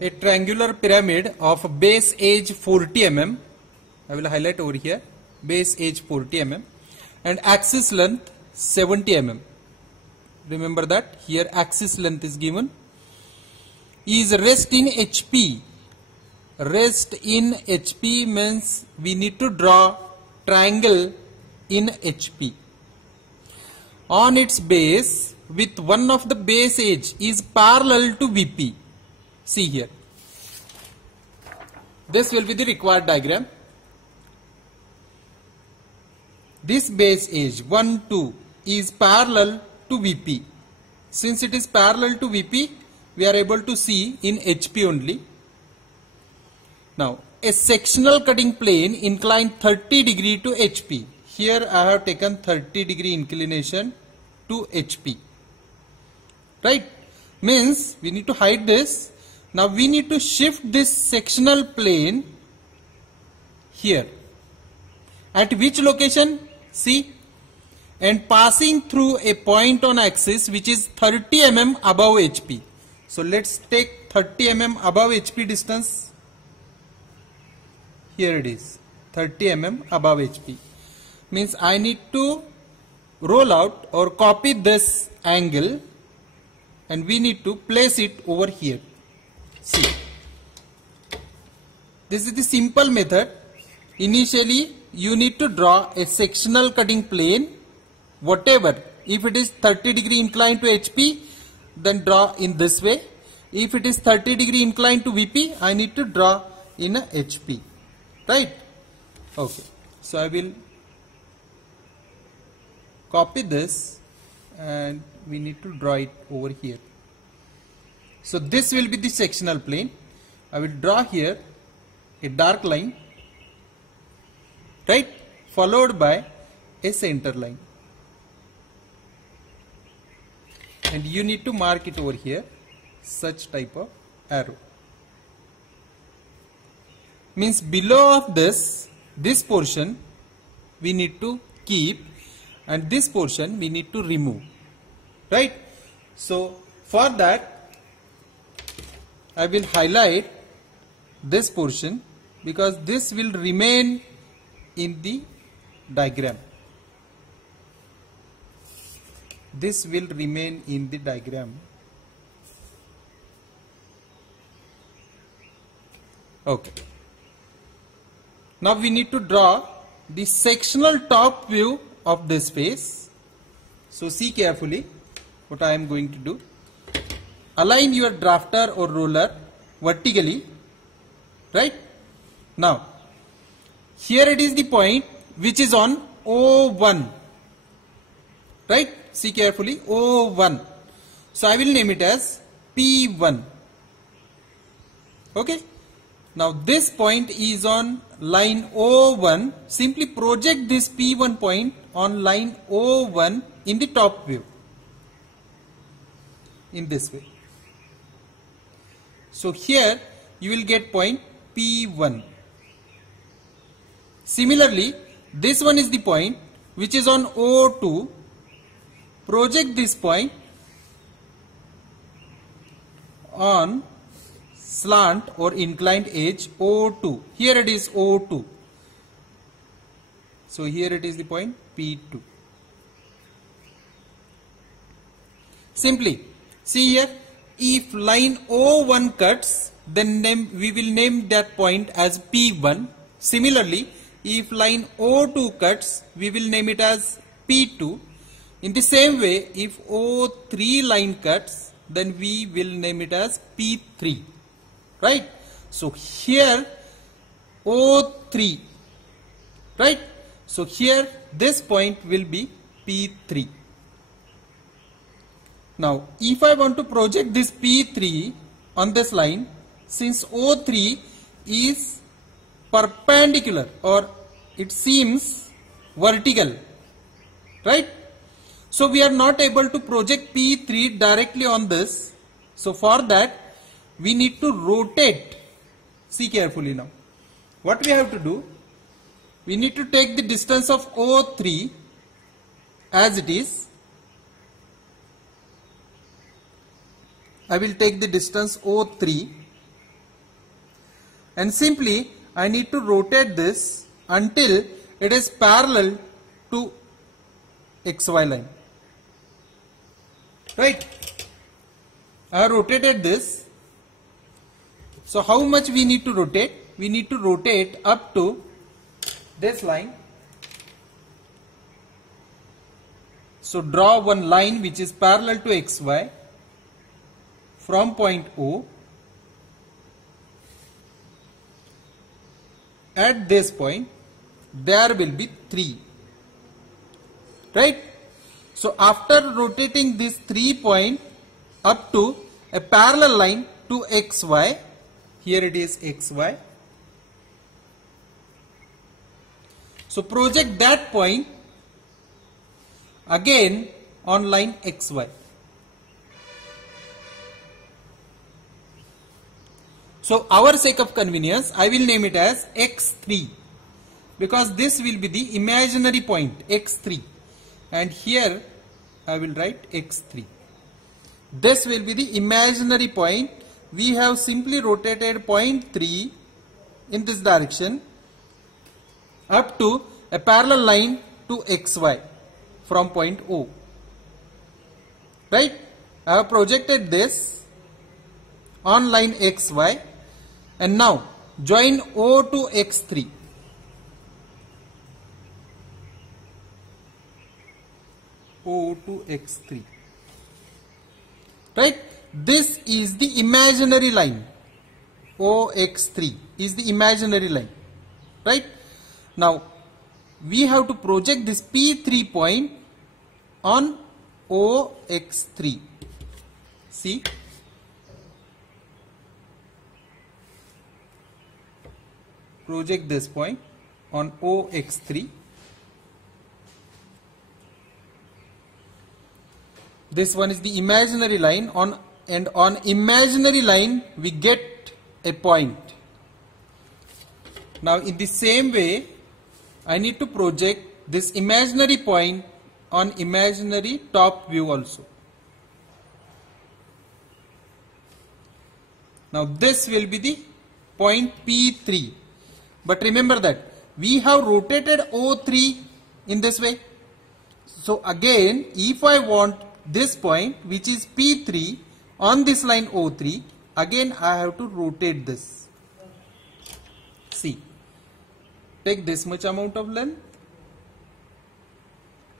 a triangular pyramid of base edge 40 mm. I will highlight over here, base edge 40 mm and axis length 70 mm. Remember that here axis length is given. Is rest in HP. Rest in HP means we need to draw triangle in HP. On its base with one of the base edge is parallel to VP. See here. This will be the required diagram. This base edge 1, 2 is parallel to VP. Since it is parallel to VP, we are able to see in HP only. Now, a sectional cutting plane inclined 30 degree to HP. Here I have taken 30 degree inclination to HP. Right? Means we need to hide this. Now we need to shift this sectional plane here. At which location? See? And passing through a point on axis which is 30 mm above HP. So let's take 30 mm above HP distance. Here it is, 30 mm above HP. Means I need to roll out or copy this angle and we need to place it over here. See, this is the simple method. Initially you need to draw a sectional cutting plane, whatever. If it is 30 degree inclined to HP, then draw in this way. If it is 30 degree inclined to VP, I need to draw in a HP. Right? Okay. So I will copy this and we need to draw it over here. So this will be the sectional plane. I will draw here a dark line, right, followed by a center line. And you need to mark it over here, such type of arrow. Means below of this portion we need to keep and this portion we need to remove. Right? So for that I will highlight this portion because this will remain in the diagram. This will remain in the diagram. Okay. Now we need to draw the sectional top view of this face. So see carefully what I am going to do. Align your drafter or roller vertically. Right? Now, here it is the point which is on O1. Right? See carefully, O1. So I will name it as P1. Okay? Now this point is on line O1. Simply project this P1 point on line O1 in the top view. In this way. So here you will get point P1. Similarly, this one is the point which is on O2. Project this point on slant or inclined edge O2. Here it is O2. So here it is the point P2. Simply, see here, if line O1 cuts, then we will name that point as P1. Similarly, if line O2 cuts, we will name it as P2. In the same way, if O3 line cuts, then we will name it as P3. Right? So here O3. Right? So here this point will be P3. Now if I want to project this P3 on this line, since O3 is perpendicular or it seems vertical, right? So we are not able to project P3 directly on this. So for that we need to rotate. See carefully now. What we have to do? We need to take the distance of O3 as it is. I will take the distance O3 and simply I need to rotate this until it is parallel to XY line. Right? I have rotated this. So how much we need to rotate? We need to rotate up to this line. So draw one line which is parallel to XY from point O. At this point, there will be 3. Right? So after rotating this 3 point up to a parallel line to XY, here it is XY. So project that point again on line XY. So our sake of convenience, I will name it as X3 because this will be the imaginary point X3, and here I will write X3. This will be the imaginary point. We have simply rotated point 3 in this direction up to a parallel line to XY from point O. Right? I have projected this on line XY, and now join O to X3. O to X3. Right? This is the imaginary line. OX3 is the imaginary line. Right? Now we have to project this P3 point on OX3. See? Project this point on OX3. This one is the imaginary line, and on imaginary line we get a point. Now in the same way, I need to project this imaginary point on imaginary top view also. Now this will be the point P3. But remember that we have rotated O3 in this way. So again, if I want this point which is P3 on this line O3, again I have to rotate this. See, take this much amount of length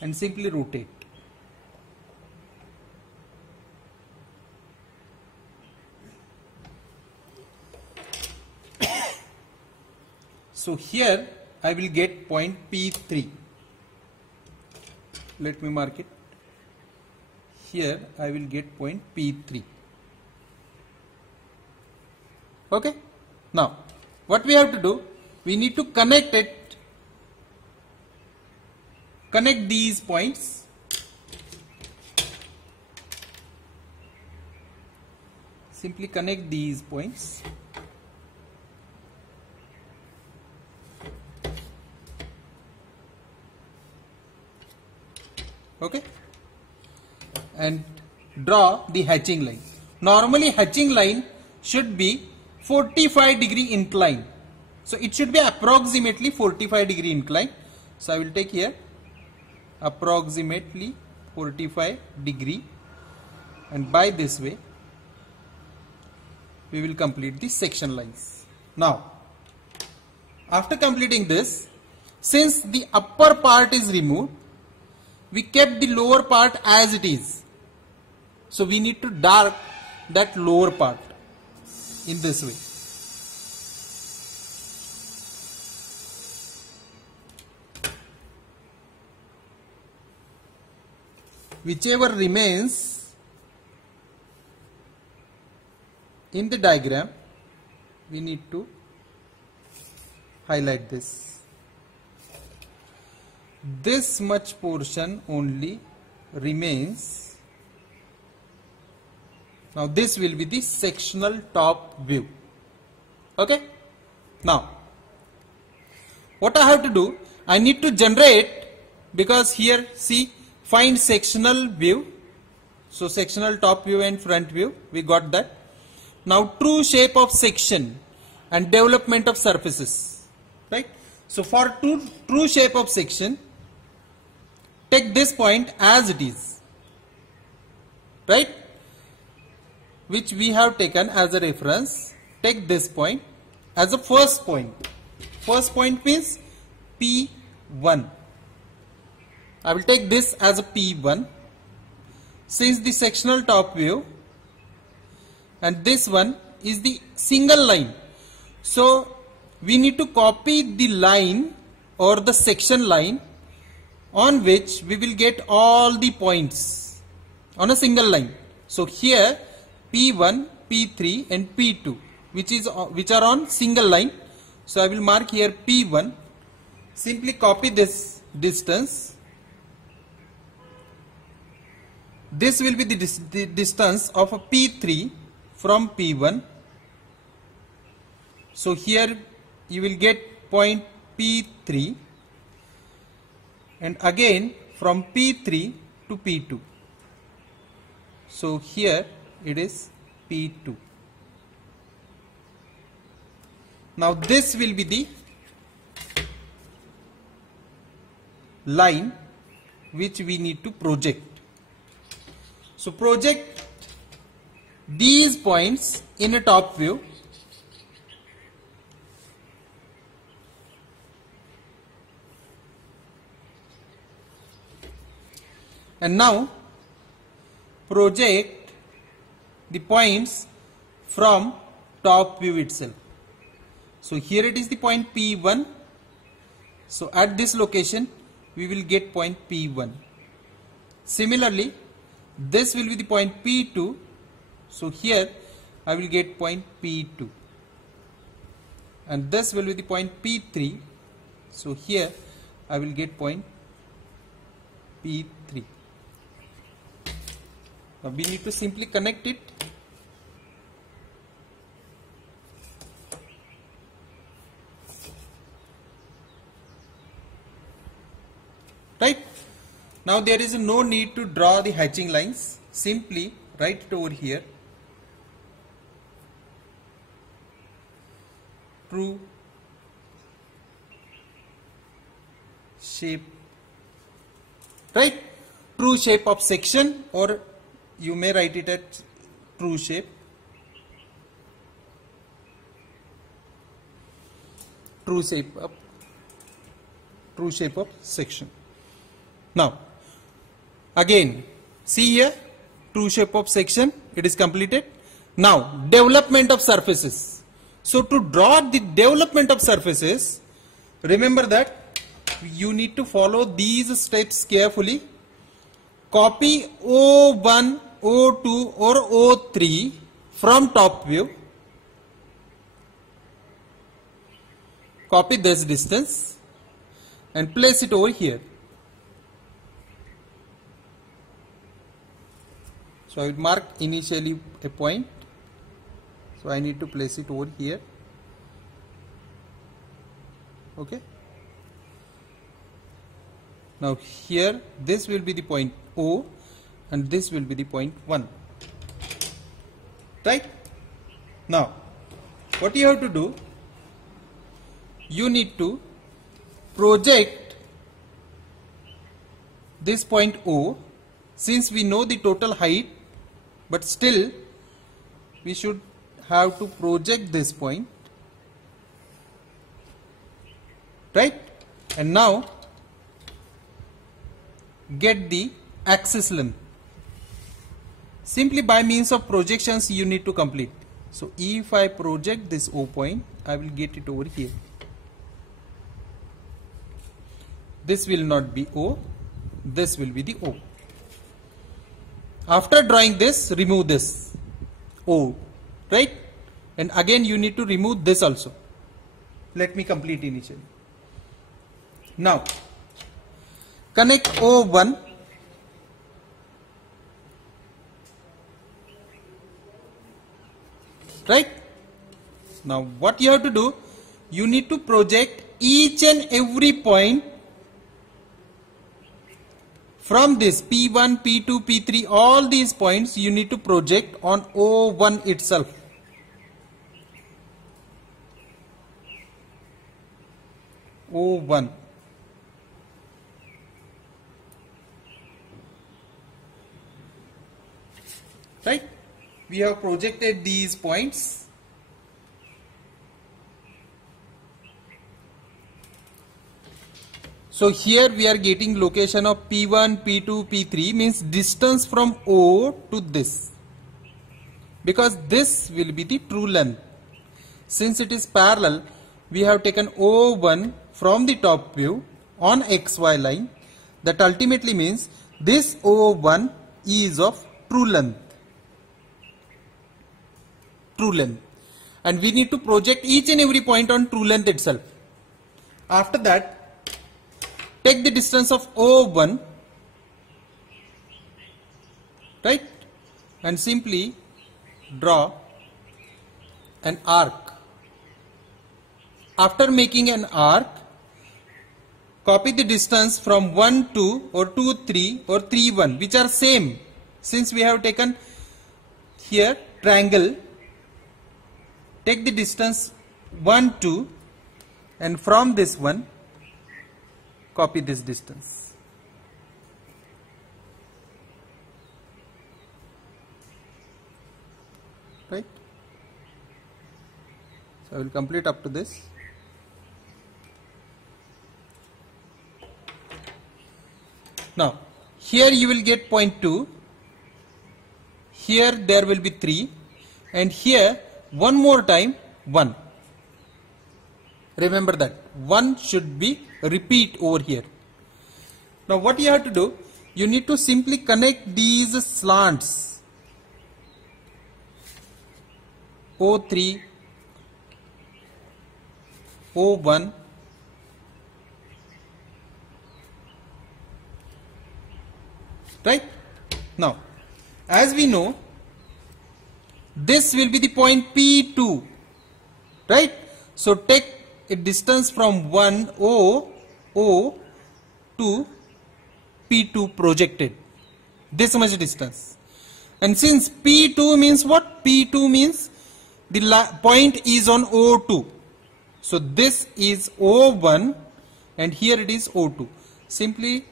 and simply rotate. So here I will get point P3. Let me mark it. Here I will get point P3. Okay. Now what we have to do, we need to connect it. Connect these points. Simply connect these points. Okay, and draw the hatching line. Normally hatching line should be 45-degree incline. So it should be approximately 45-degree incline. So I will take here approximately 45-degree, and by this way we will complete the section lines. Now after completing this, since the upper part is removed, we kept the lower part as it is. So we need to dark that lower part in this way. Whichever remains in the diagram, we need to highlight this. This much portion only remains. Now this will be the sectional top view. Okay. Now what I have to do, I need to generate, because here see, find sectional view. So sectional top view and front view, we got that. Now true shape of section. and development of surfaces, right? So for true shape of section, take this point as it is, right, which we have taken as a reference. Take this point as a first point. First point means P1. I will take this as a P1. Since the sectional top view and this one is the single line, so we need to copy the line or the section line on which we will get all the points on a single line. So here P1, P3 and P2 which are on single line. So I will mark here P1. Simply copy this distance. This will be the distance of a P3 from P1. So here you will get point P3, and again from P3 to P2. So here it is P2. Now this will be the line which we need to project. So project these points in a top view. And now project the points from top view itself. So here it is the point P1. So at this location we will get point P1. Similarly, this will be the point P2. So here I will get point P2. And this will be the point P3. So here I will get point P3. Now we need to simply connect it. Right? Now there is no need to draw the hatching lines. Simply write it over here. True shape, right? True shape of section, or you may write it as true shape. True shape of section. Now again see here, true shape of section, it is completed. Now development of surfaces. So to draw the development of surfaces, remember that you need to follow these steps carefully. Copy O1, O2 or O3 from top view. Copy this distance and place it over here. So I will mark initially a point. So I need to place it over here. Okay. Now here this will be the point O and this will be the point 1. Right? Now what you have to do, you need to project this point O. Since we know the total height, but still we should have to project this point, right? And now get the axis length. Simply by means of projections you need to complete. So if I project this O point, I will get it over here. This will not be O, this will be the O. After drawing this, remove this O, right? And again you need to remove this also. Let me complete initially. Now connect O1 . Right? Now what you have to do, you need to project each and every point from this P1, P2, P3, all these points you need to project on O1 itself. O1. Right? We have projected these points. So here we are getting location of P1, P2, P3 means distance from O to this. Because this will be the true length. Since it is parallel, we have taken O1 from the top view on XY line. That ultimately means this O1 is of true length. True length. And we need to project each and every point on true length itself. After that, take the distance of O1, right, and simply draw an arc. After making an arc, copy the distance from 1, 2 or 2, 3 or 3, 1 which are same. Since we have taken here triangle, take the distance 1, 2 and from this one copy this distance. Right? So I will complete up to this. Now here you will get point 2, here there will be 3 and here one more time 1. Remember that 1 should be repeat over here. Now what you have to do, you need to simply connect these slants O3, O1, right? Now as we know, this will be the point P2, right? So take a distance from 1 O to P2 projected, this much distance. And since P2 means what? P2 means the point is on O2. So this is O1 and here it is O2. Simply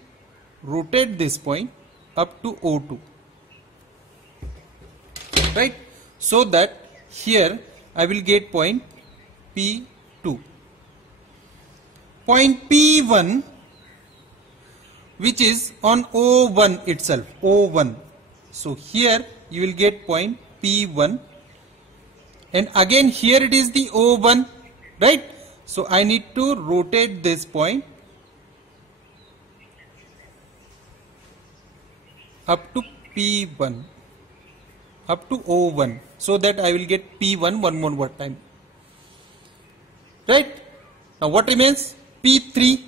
rotate this point up to O2, right? So that here I will get point P2. Point P1 which is on O1 itself, O1. So here you will get point P1 and again here it is the O1, right? So I need to rotate this point up to P1, up to O1, so that I will get P1 one more time, right? Now what remains? P3.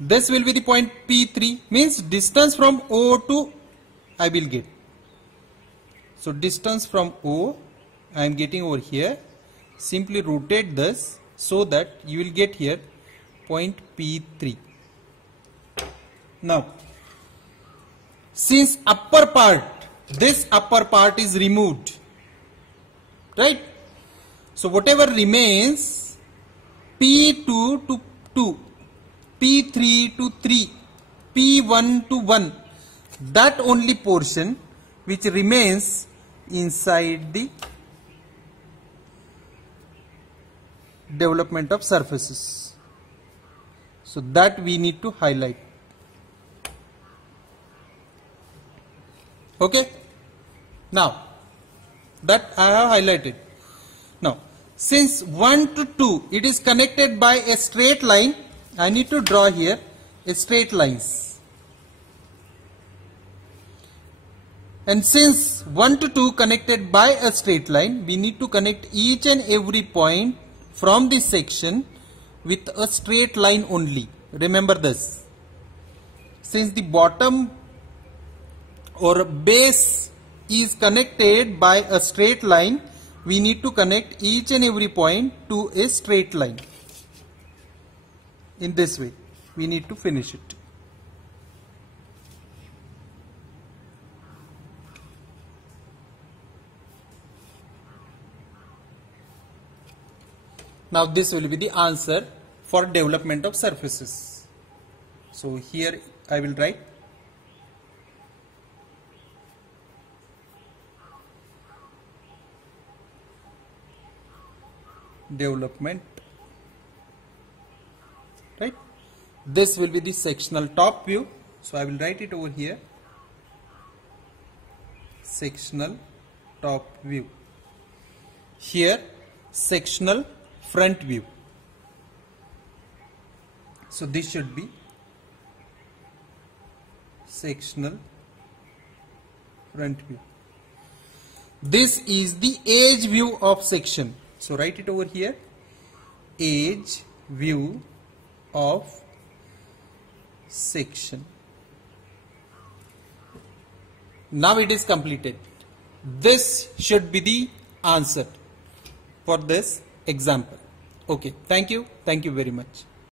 This will be the point P3, means distance from O to I will get. So distance from O I am getting over here. Simply rotate this so that you will get here point P3. Now since upper part, this upper part is removed, right? So whatever remains, P2 to 2, P3 to 3, P1 to 1, that only portion which remains inside the development of surfaces. So that we need to highlight. Okay. Now that I have highlighted. Now since 1 to 2 it is connected by a straight line, I need to draw here a straight lines. And since 1 to 2 connected by a straight line, we need to connect each and every point from this section with a straight line only. Remember this. Since the bottom or base is connected by a straight line, we need to connect each and every point to a straight line. In this way, we need to finish it. Now this will be the answer for for development of surfaces. So here I will write development, right? This will be the sectional top view, so I will write it over here, sectional top view. Here sectional front view, so this should be sectional front view. This is the edge view of section, so write it over here, edge view of section. Now it is completed. This should be the answer for this example. Okay, thank you very much.